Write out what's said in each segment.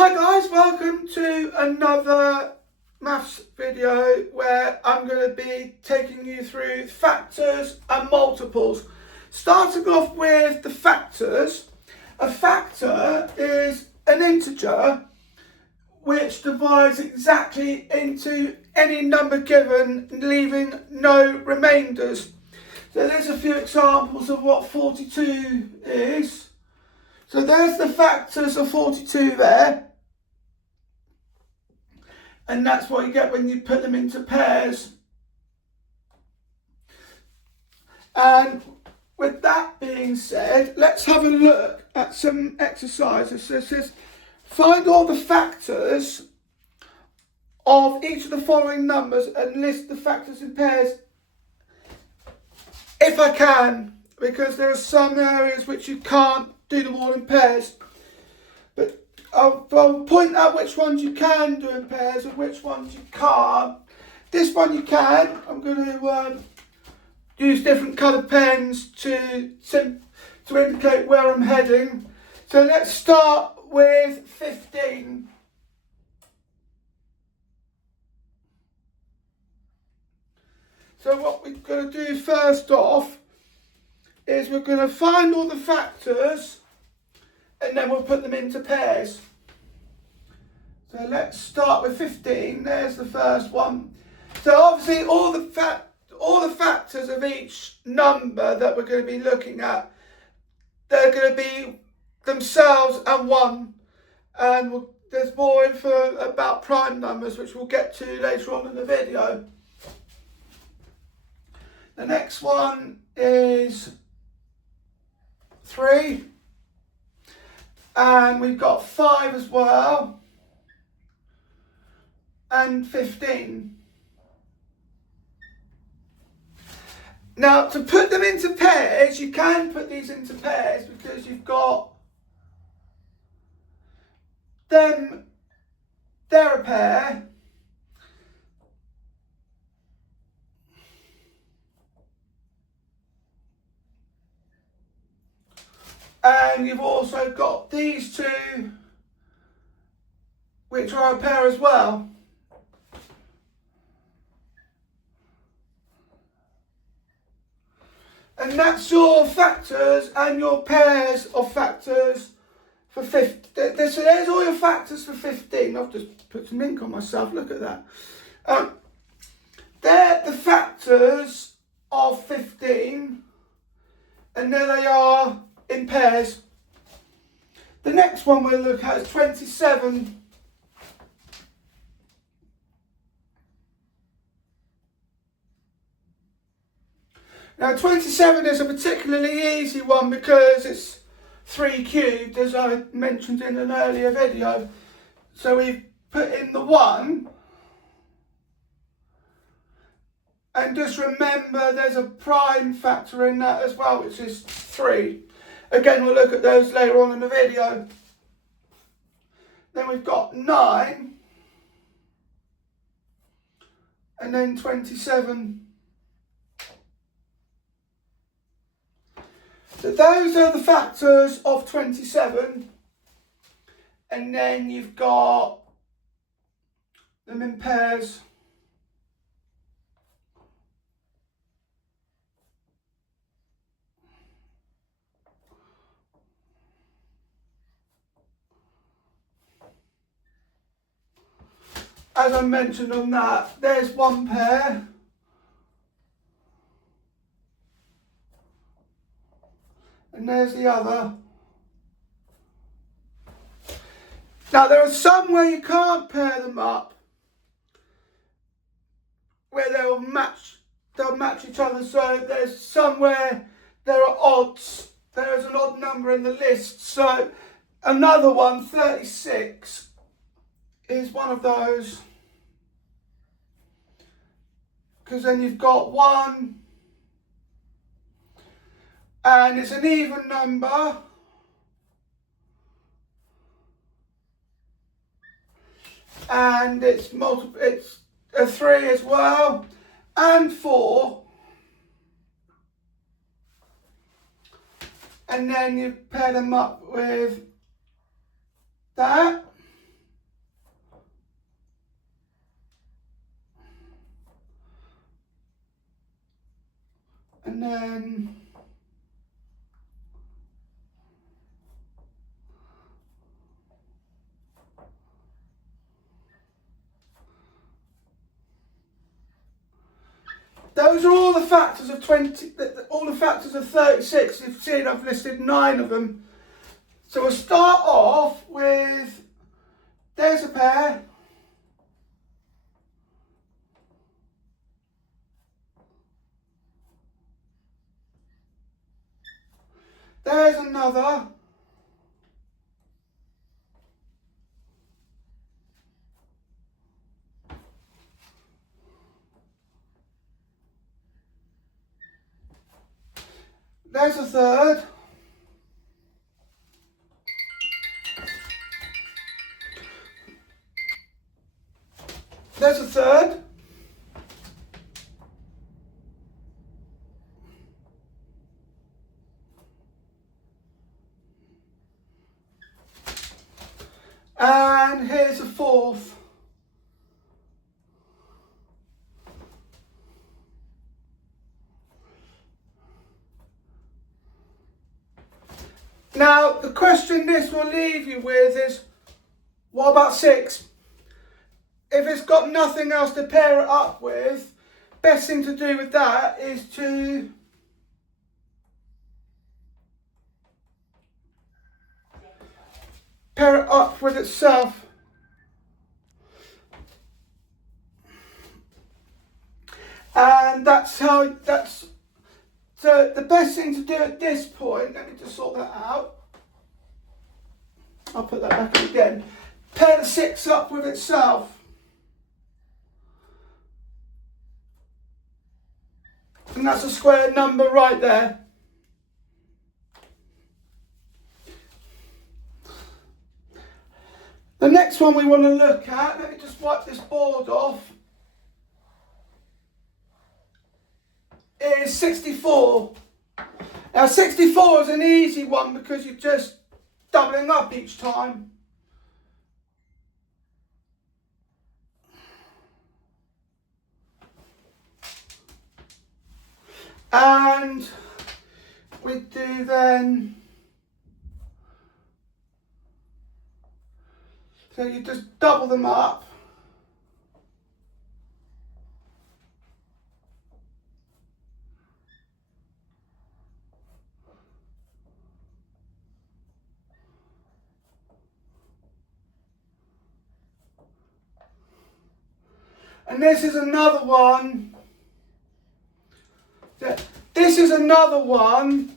Hi guys, welcome to another maths video where I'm going to be taking you through factors and multiples. Starting off with the factors. A factor is an integer which divides exactly into any number given, leaving no remainders. So there's a few examples of what 42 is. So there's the factors of 42 there. And that's what you get when you put them into pairs. And with that being said, let's have a look at some exercises. So it says, find all the factors of each of the following numbers and list the factors in pairs if I can, because there are some areas which you can't do them all in pairs. But I'll point out which ones you can do in pairs and which ones you can't. This one you can. I'm going to use different coloured pens to indicate where I'm heading. So let's start with 15. So what we're going to do first off is we're going to find all the factors and then we'll put them into pairs. So let's start with 15. There's the first one. So obviously all the factors of each number that we're going to be looking at, they're going to be themselves and 1. And there's more info about prime numbers, which we'll get to later on in the video. The next one is 3. And we've got 5 as well. And 15. Now, to put them into pairs, you can put these into pairs because you've got them, they're a pair. And you've also got these two, which are a pair as well. And that's your factors and your pairs of factors for 15. So there's all your factors for 15. I've just put some ink on myself, look at that. They're the factors of 15. And there they are in pairs. The next one we'll look at is 27. Now 27 is a particularly easy one because it's 3 cubed, as I mentioned in an earlier video. So we've put in the 1. And just remember there's a prime factor in that as well, which is 3. Again, we'll look at those later on in the video. Then we've got 9. And then 27. So those are the factors of 27. And then you've got them in pairs. As I mentioned on that, there's one pair. And there's the other. Now there are some where you can't pair them up, where they'll match each other. So there's some where there are odds. There is an odd number in the list. So another one, 36, is one of those. Because then you've got 1. And it's an even number. And it's a 3 as well. And 4. And then you pair them up with that. And then those are all the factors of 20, all the factors of 36. You've seen I've listed 9 of them. So we'll start off with, there's a pair. There's another. There's a third. There's a third. And here's a fourth. Now, the question this will leave you with is, what about 6? If it's got nothing else to pair it up with, best thing to do with that is to pair it up with itself. And that's how, so the best thing to do at this point, let me just sort that out. I'll put that back in again. Pair the 6 up with itself. And that's a square number right there. The next one we want to look at, let me just wipe this board off, is 64. Now 64 is an easy one because you're just doubling up each time. And we do then, so you just double them up. And this is another one. This is another one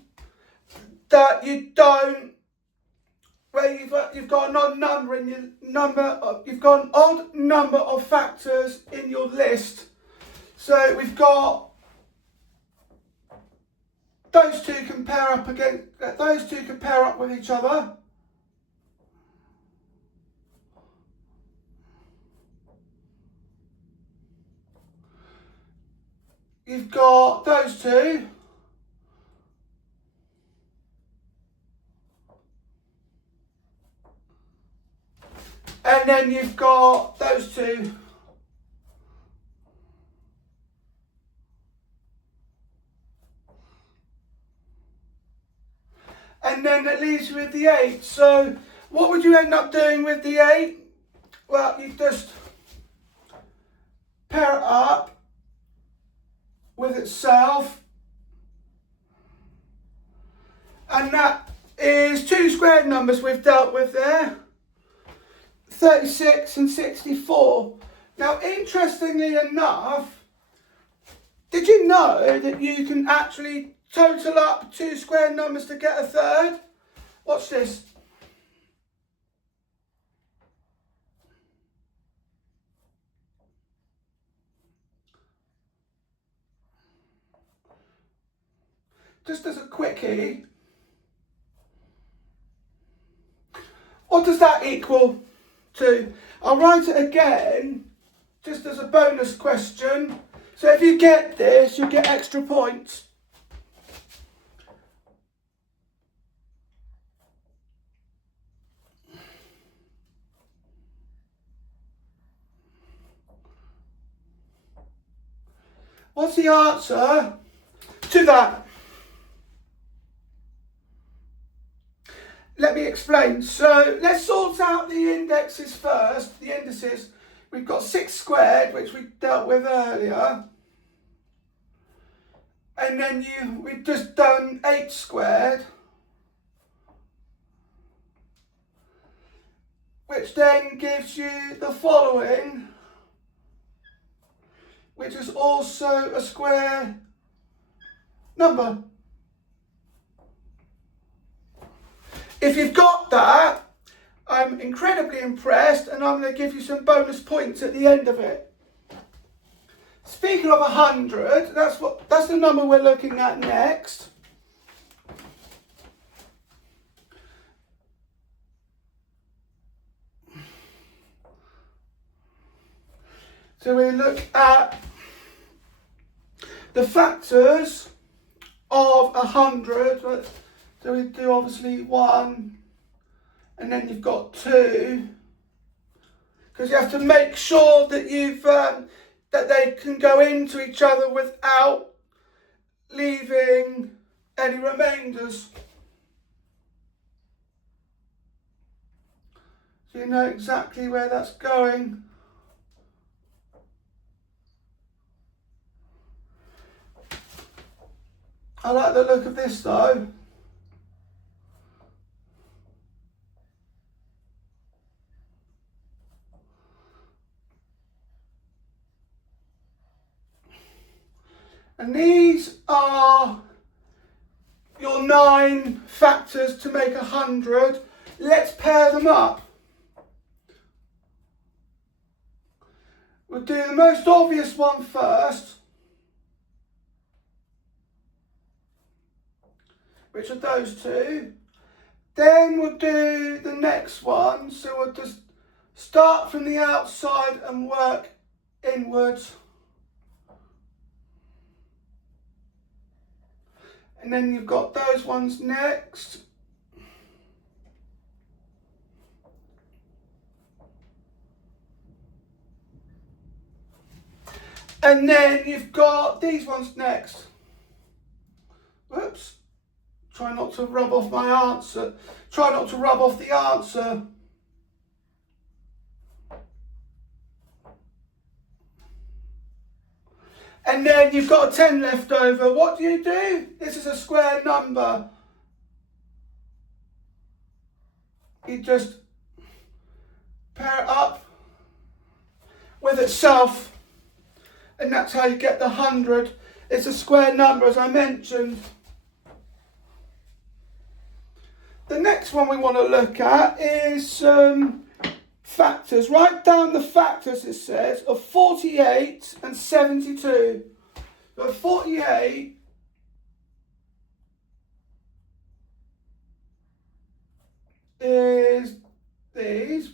that you don't, where you've got an odd number in your you've got an odd number of factors in your list. So we've got those two can pair up against, those two can pair up with each other. You've got those two. And then you've got those two. And then it leaves you with the 8. So what would you end up doing with the 8? Well, you just pair it up with itself. And that is 2 squared numbers we've dealt with there. 36 and 64. Now, interestingly enough, did you know that you can actually total up 2 square numbers to get a third? Watch this. Just as a quickie, what does that equal to? I'll write it again, just as a bonus question. So if you get this, you get extra points. What's the answer to that? let me explain. So let's sort out the indexes first. The indices. We've got 6 squared, which we dealt with earlier. And then we've just done 8 squared. Which then gives you the following, which is also a square number. If you've got that, I'm incredibly impressed, and I'm going to give you some bonus points at the end of it. Speaking of 100, that's the number we're looking at next. So we look at the factors of 100. So we do obviously 1, and then you've got 2, because you have to make sure that that they can go into each other without leaving any remainders. So you know exactly where that's going. I like the look of this though. And these are your 9 factors to make 100. Let's pair them up. We'll do the most obvious one first, which are those 2. Then we'll do the next one. So we'll just start from the outside and work inwards. And then you've got those ones next. And then you've got these ones next. Whoops. Try not to rub off my answer. Try not to rub off the answer. And then you've got a 10 left over. What do? This is a square number. You just pair it up with itself. And that's how you get the 100. It's a square number, as I mentioned. The next one we want to look at is factors. Write down the factors, it says, of 48 and 72. So 48 is these.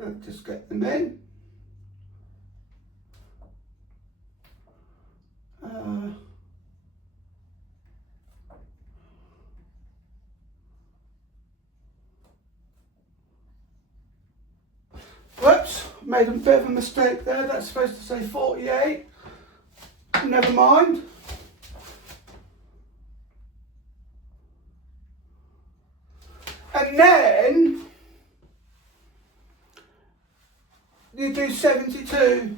Let's just get them in. Whoops, made a bit of a mistake there. That's supposed to say 48. Never mind. And then you do 72.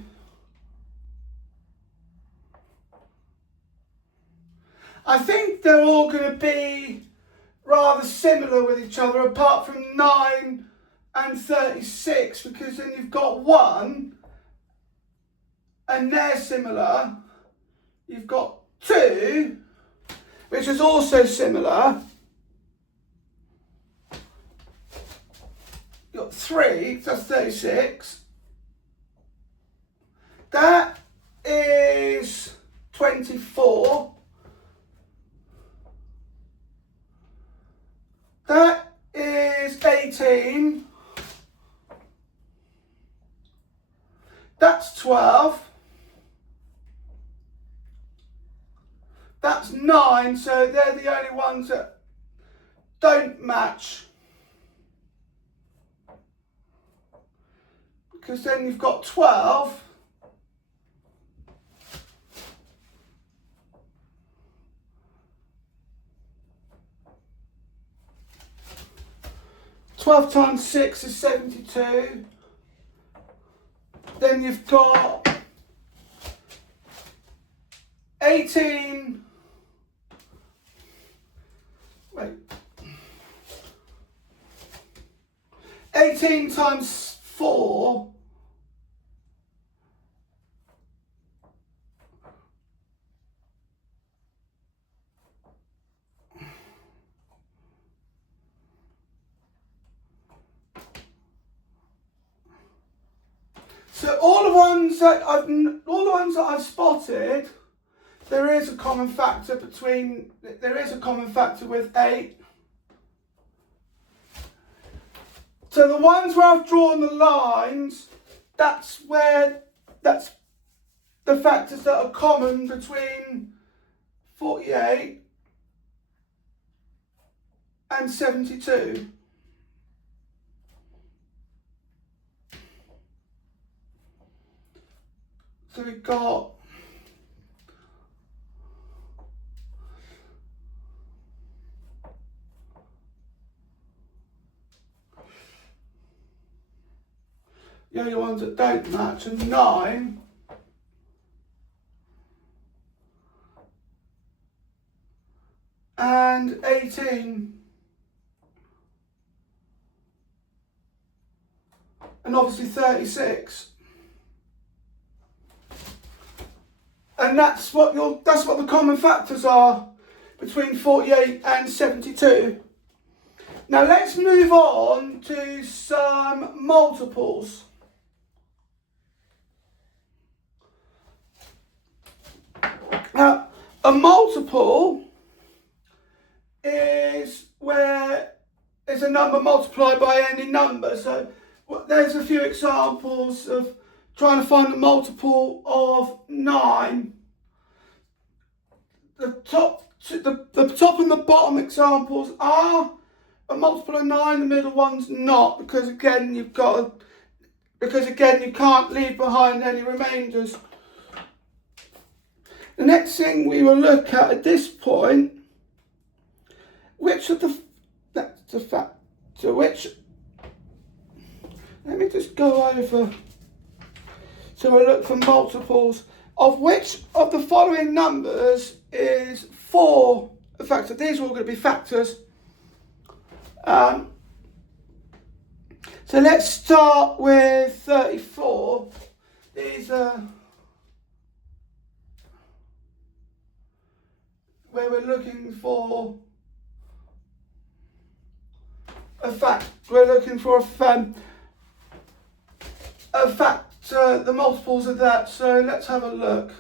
I think they're all going to be rather similar with each other, apart from 9 and 36, because then you've got 1 and they're similar. You've got 2, which is also similar. You've got 3, so that's 36. That is 24. That is 18. That's 12. That's 9, so they're the only ones that don't match, because then you've got 12 12 times 6 is 72. Then you've got 18. Wait. 18 times 4 . So all the ones that I've spotted, there is a common factor with 8. So the ones where I've drawn the lines, that's the factors that are common between 48 and 72. So we've got the only ones that don't match are 9 and 18. And obviously 36. And that's what the common factors are between 48 and 72. Now let's move on to some multiples. Now, a multiple is where it's a number multiplied by any number. So there's a few examples of trying to find the multiple of 9. The top and the bottom examples are a multiple of 9. The middle one's not, because again you can't leave behind any remainders. The next thing we will look at this point, let me just go over. So we'll look for multiples of which of the following numbers is 4 a factor. These are all going to be factors. So let's start with 34. These are where we're looking for a fact. We're looking for a factor, the multiples of that. So let's have a look.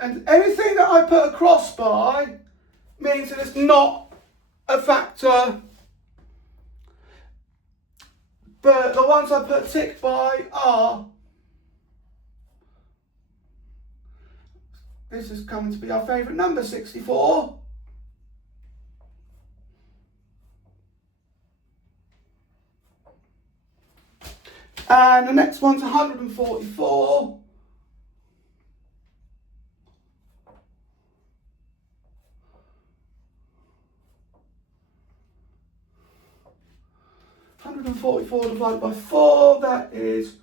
And anything that I put a cross by means that it's not a factor. But the ones I put a tick by are. This is coming to be our favourite number, 64. And the next one's 144. Divided by 4, that is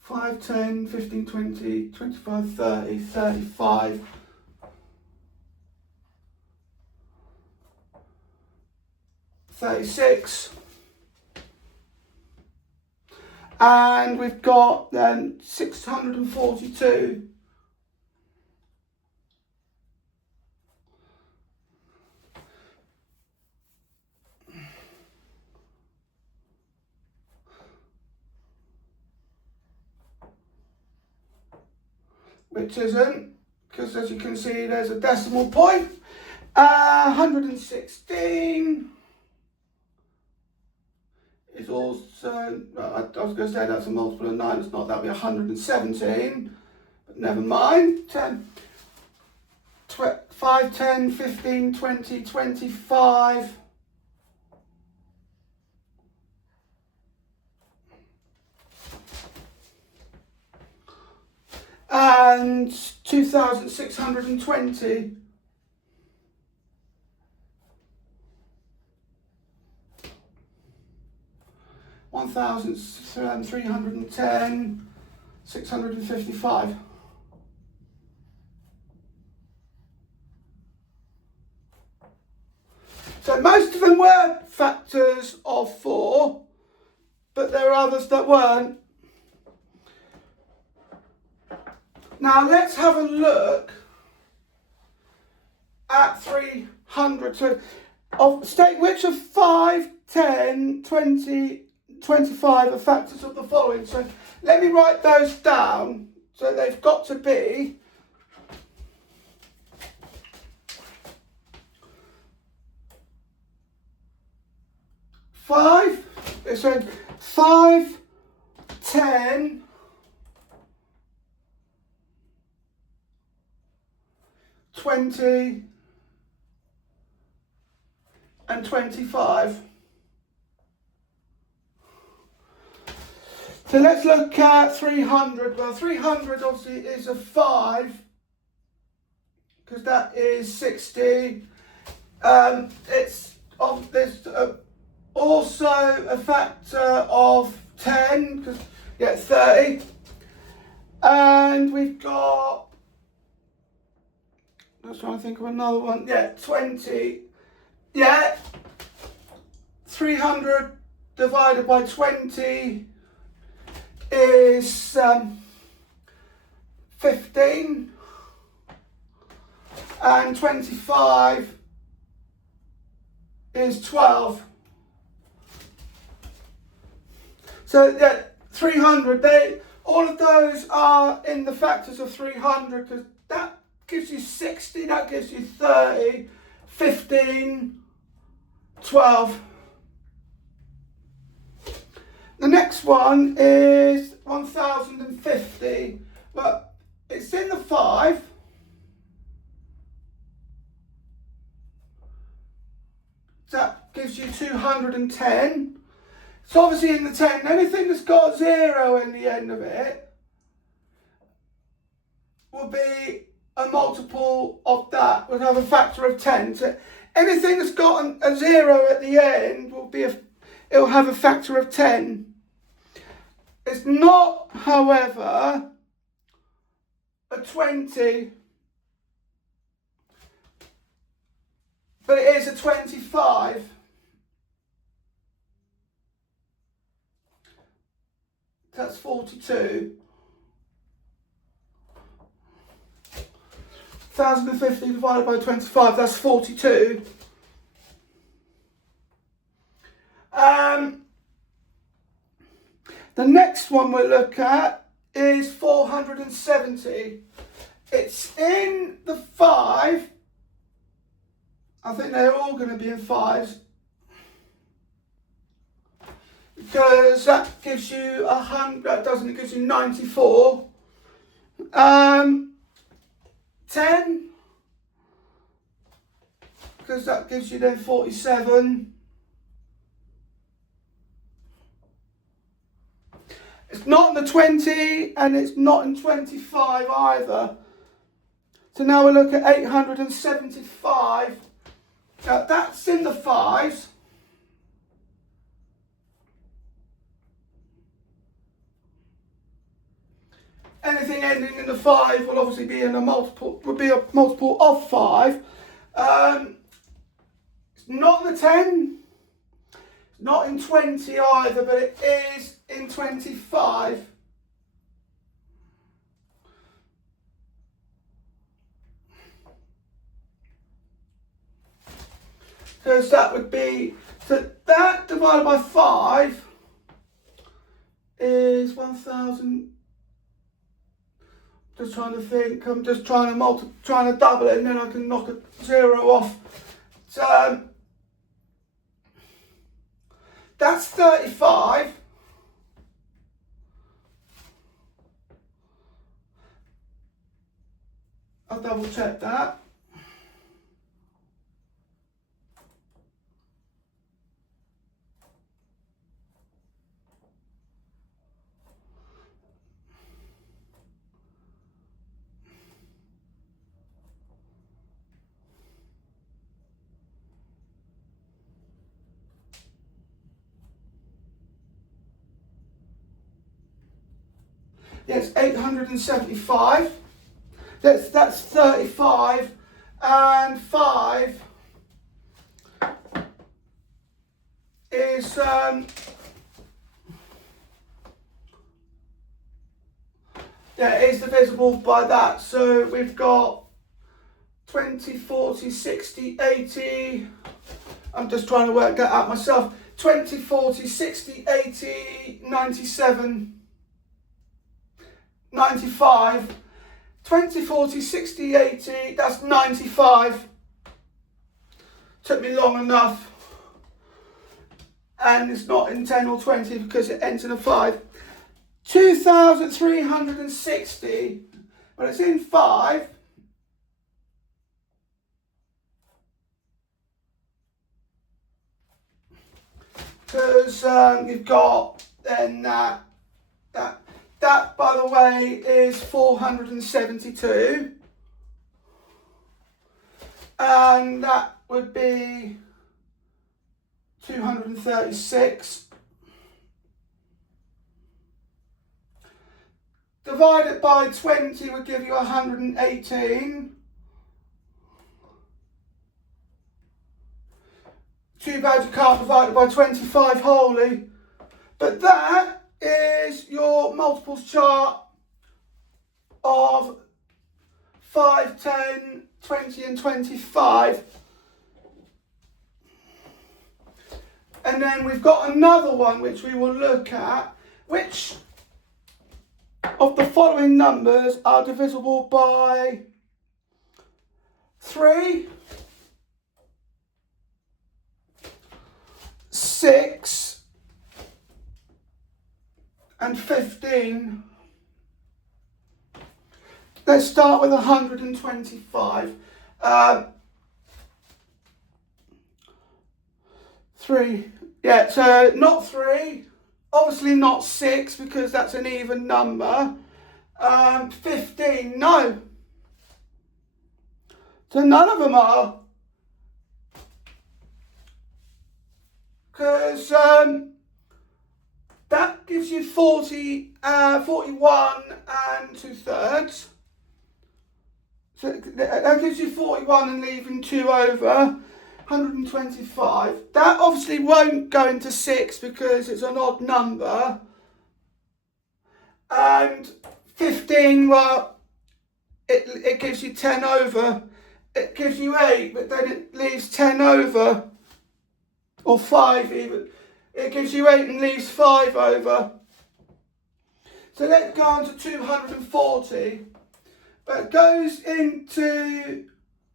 5, 10, 15, 20, 25, 30, 35. 36. And we've got then 642. Which isn't, because as you can see there's a decimal point. 116 is also, I was going to say that's a multiple of 9, it's not, that'll be 117, but never mind. 10. 5, 10, 15, 20, 25. And 2,620. $1,310, 655. So most of them were factors of 4, but there are others that weren't. Now let's have a look at 300. So state which of 5, 10, 20, 25 are factors of the following. So let me write those down. So they've got to be 5. So 5, 10, 20, and 25. So let's look at 300. Well, 300 obviously is a 5, because that is 60. There's also a factor of 10, because, yeah, 30. And we've got, let's try and think of another one. Yeah, 20. Yeah, 300 divided by 20 is 15, and 25 is 12. So yeah, 300, all of those are in the factors of 300, because that gives you 60, that gives you 30, 15, 12. The next one is 1,050, but it's in the 5. That gives you 210. It's obviously in the 10. Anything that's got a 0 in the end of it will be a multiple of that, would have a factor of 10. So anything that's got a 0 at the end will be it'll have a factor of 10. It's not, however, a 20, but it is a 25. That's 42. 1,050 divided by 25, that's 42. The next one we'll look at is 470. It's in the 5. I think they're all going to be in 5s, because that gives you 100. That doesn't. It gives you 94. 10, because that gives you then 47. It's not in the 20, and it's not in 25 either. So now we look at 875. Now that's in the 5s. Anything ending in the 5 will obviously be in a multiple. Would be a multiple of 5. It's not in the 10. It's not in 20 either, but it is in 25. Because that would be, so that divided by 5 is 1,000. Just trying to think. I'm just trying to double it, and then I can knock a 0 off. So that's 35. I'll double check that. Yes, 875. That's 35, and 5 is is divisible by that. So we've got 20, 40, 60, 80. I'm just trying to work that out myself. 20, 40, 60, 80, 97, 95. 20, 40, 60, 80, that's 95. Took me long enough. And it's not in 10 or 20 because it ends in a 5. 2,360, but it's in 5. Because you've got then that, by the way, is 472. And that would be 236. Divided by 20 would give you 118. Too bad you can't divide it by 25 wholly. But that is your multiples chart of 5, 10, 20 and 25. And then we've got another one which we will look at, which of the following numbers are divisible by 3, 6 and 15. Let's start with 125. 3. Yeah, so not 3. Obviously not 6 because that's an even number. 15, no. So none of them are. Because that gives you 41 and 2/3. So that gives you 41 and leaving 2 over. 125. That obviously won't go into 6 because it's an odd number. And 15, well, it gives you 10 over. It gives you 8, but then it leaves 10 over. Or 5 even. It gives you 8 and leaves 5 over. So let's go on to 240. But it goes into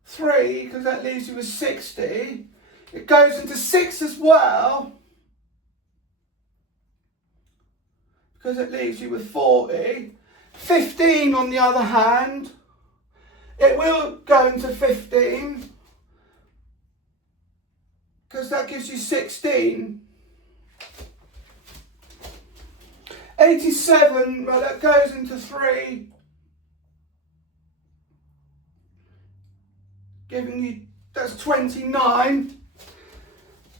3, because that leaves you with 60. It goes into 6 as well, because it leaves you with 40. 15, on the other hand, it will go into 15, because that gives you 16. 87, well, that goes into 3, giving you, that's 29,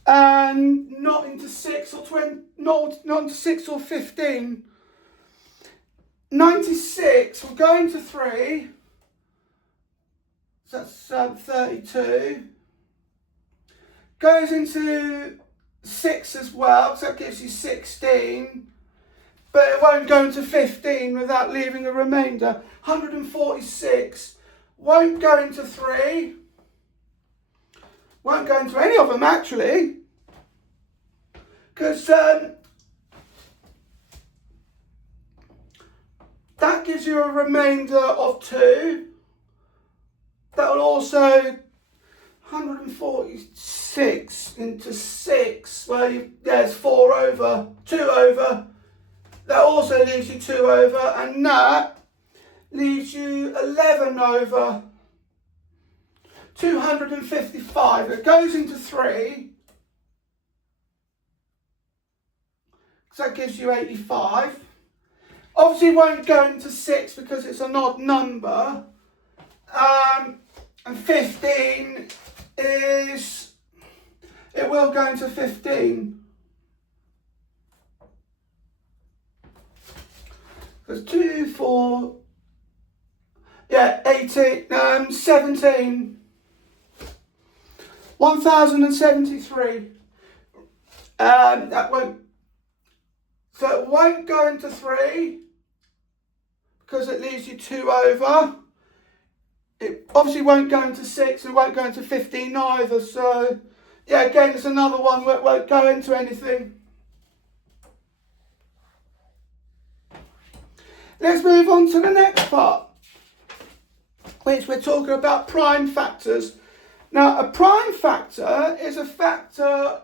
and not into 6 or 20, not into 6 or 15. 96 will go into 3, so that's 32. Goes into 6 as well, so that gives you 16. But it won't go into 15 without leaving a remainder. 146 won't go into 3. Won't go into any of them actually. Because that gives you a remainder of 2. That will also 146 into 6. Well, there's 4 over, 2 over. That also leaves you 2 over, and that leaves you 11 over. 255. It goes into 3. So that gives you 85. Obviously it won't go into 6 because it's an odd number. And 15 is, it will go into 15. There's 2, 4, yeah, 18, 17. 1073. That won't, so it won't go into 3 because it leaves you 2 over. It obviously won't go into 6 and it won't go into 15 either. So yeah, again, it's another one where it won't go into anything. Let's move on to the next part, which we're talking about prime factors. Now, a prime factor is a factor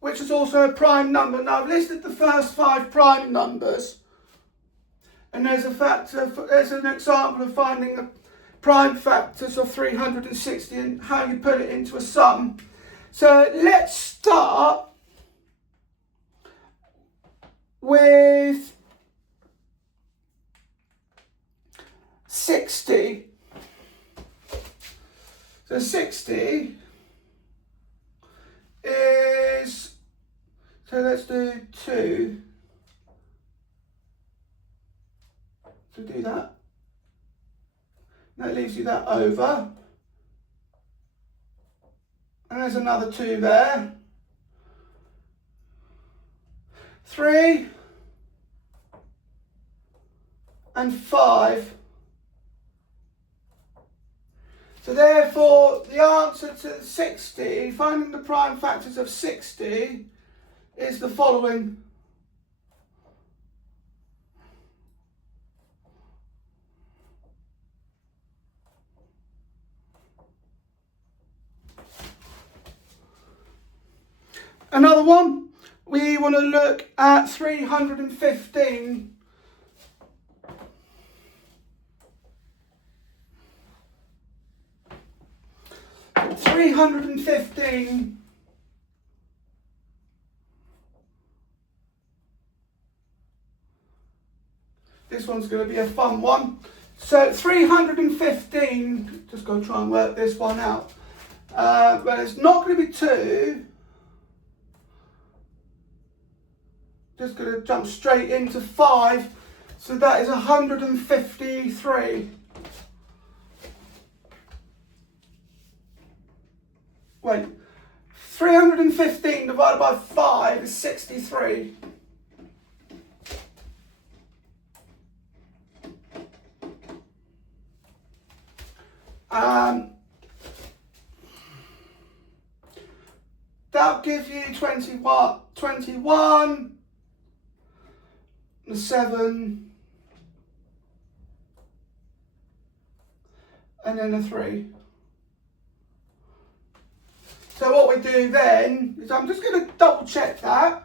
which is also a prime number. Now, I've listed the first 5 prime numbers, and there's an example of finding the prime factors of 360 and how you put it into a sum. So let's start with 60. So 60 is, so let's do 2 to do that. That leaves you that over. And there's another 2 there. 3 and 5. So therefore, the answer to 60, finding the prime factors of 60, is the following. Another one, we want to look at 315. 315. This one's going to be a fun one. So 315, just going to try and work this one out. But it's not going to be 2. Just going to jump straight into 5. So that is 153. Wait, 315 divided by 5 is 63. That'll give you 21, a 7, and then a 3. So what we do then is I'm just going to double check that.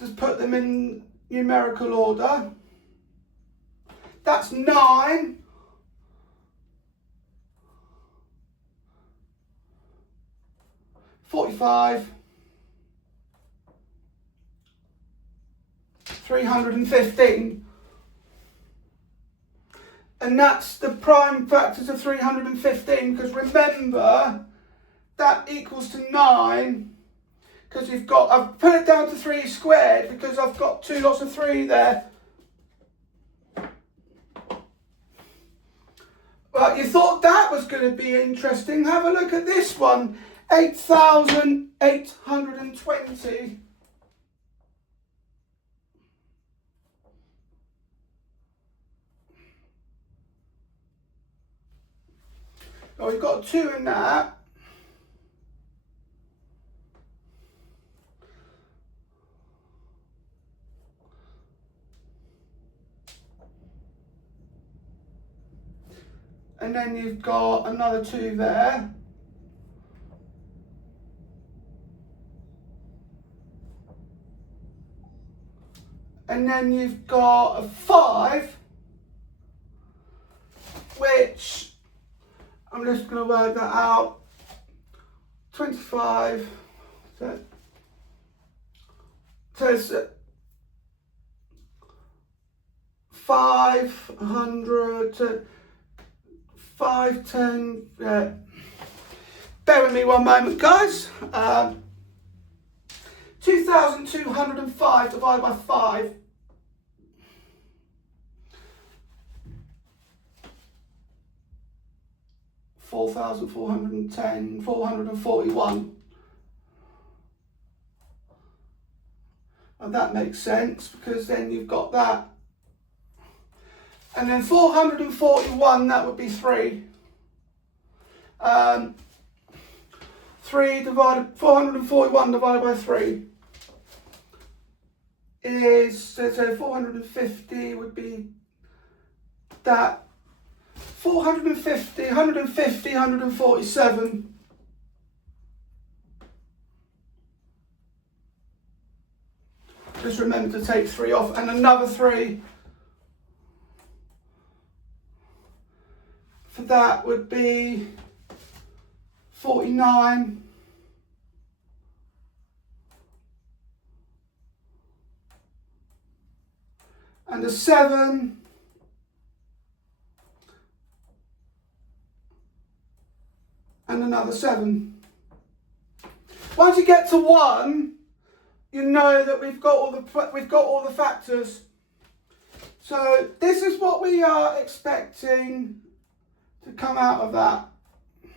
Just put them in numerical order. That's 9. 45. 315. And that's the prime factors of 315, because remember, that equals to 9, because I've put it down to 3 squared, because I've got 2 lots of 3 there. Well, you thought that was going to be interesting. Have a look at this one, 8,820. Oh, we've got 2 in that. And then you've got another 2 there. And then you've got a 5, which I'm just going to work that out. 25. So it's 500 to 510. Yeah. Bear with me one moment, guys. 2,205 divided by 5. $4,410, 441. And that makes sense because then you've got that. And then 441, that would be 3. 441 divided by 3 is, so 450 would be that. 450, 150, 147. Just remember to take 3 off and another 3. For that would be 49. And a 7. And another 7. Once you get to 1, you know that we've got all the factors. So this is what we are expecting to come out of that. I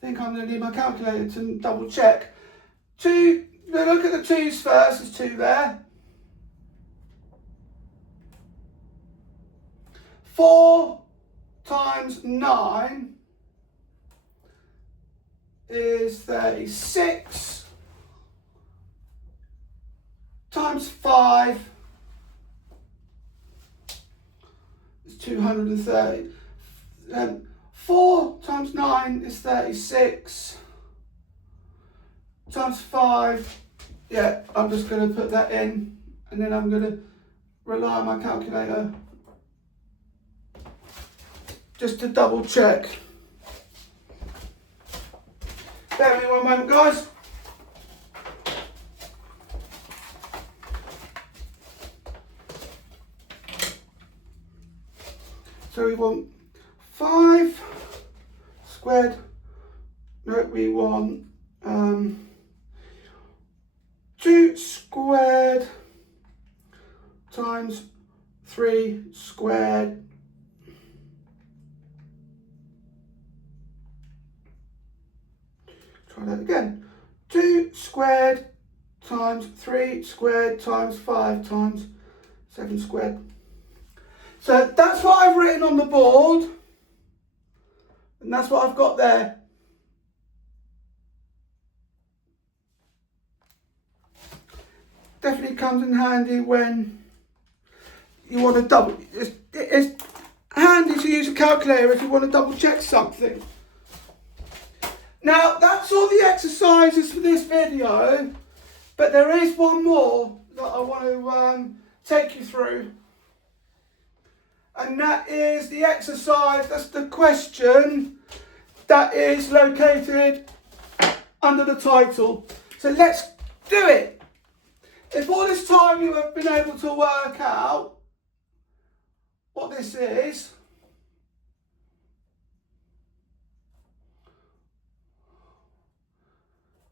think I'm going to need my calculator to double check. Look at the 2's first. There's 2 there. 4 times 9 is 36 times 5 is 230. 4 times 9 is 36 times 5. Yeah, I'm just going to put that in and then I'm going to rely on my calculator just to double check. Bear with me one moment, guys. So we want 5 squared. No, we want 2 squared times 3 squared. Try that again. 2 squared times 3 squared times 5 times 7 squared. So that's what I've written on the board. And that's what I've got there. Definitely comes in handy when you want to double. It's handy to use a calculator if you want to double check something. Now, that's all the exercises for this video, but there is one more that I want to take you through. And that is the exercise, that's the question that is located under the title. So let's do it. If all this time you have been able to work out what this is,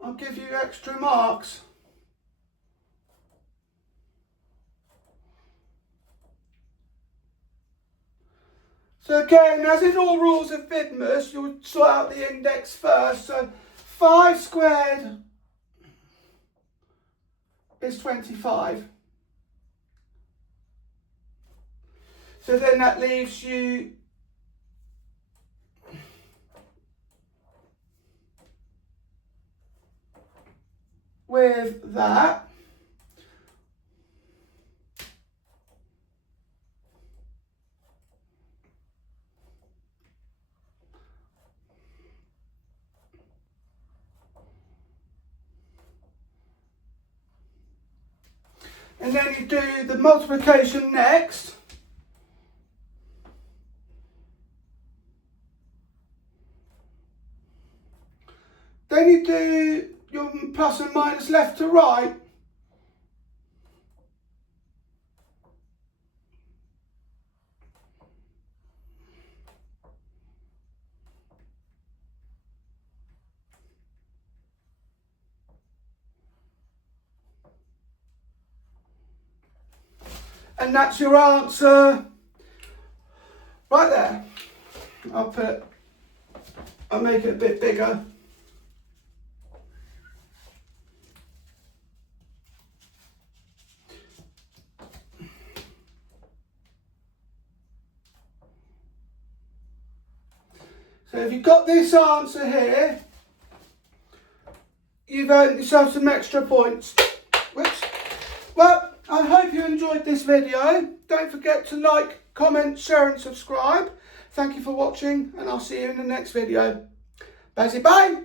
I'll give you extra marks. So again, as in all rules of Vidmus, you'll sort out the index first. So 5 squared is 25. So then that leaves you with that. And then you do the multiplication next. Then you do your plus and minus left to right. And that's your answer right there. I'll make it a bit bigger. So if you've got this answer here, you've earned yourself some extra points. Whoops. Well, I hope you enjoyed this video. Don't forget to like, comment, share and subscribe. Thank you for watching, and I'll see you in the next video. Bye.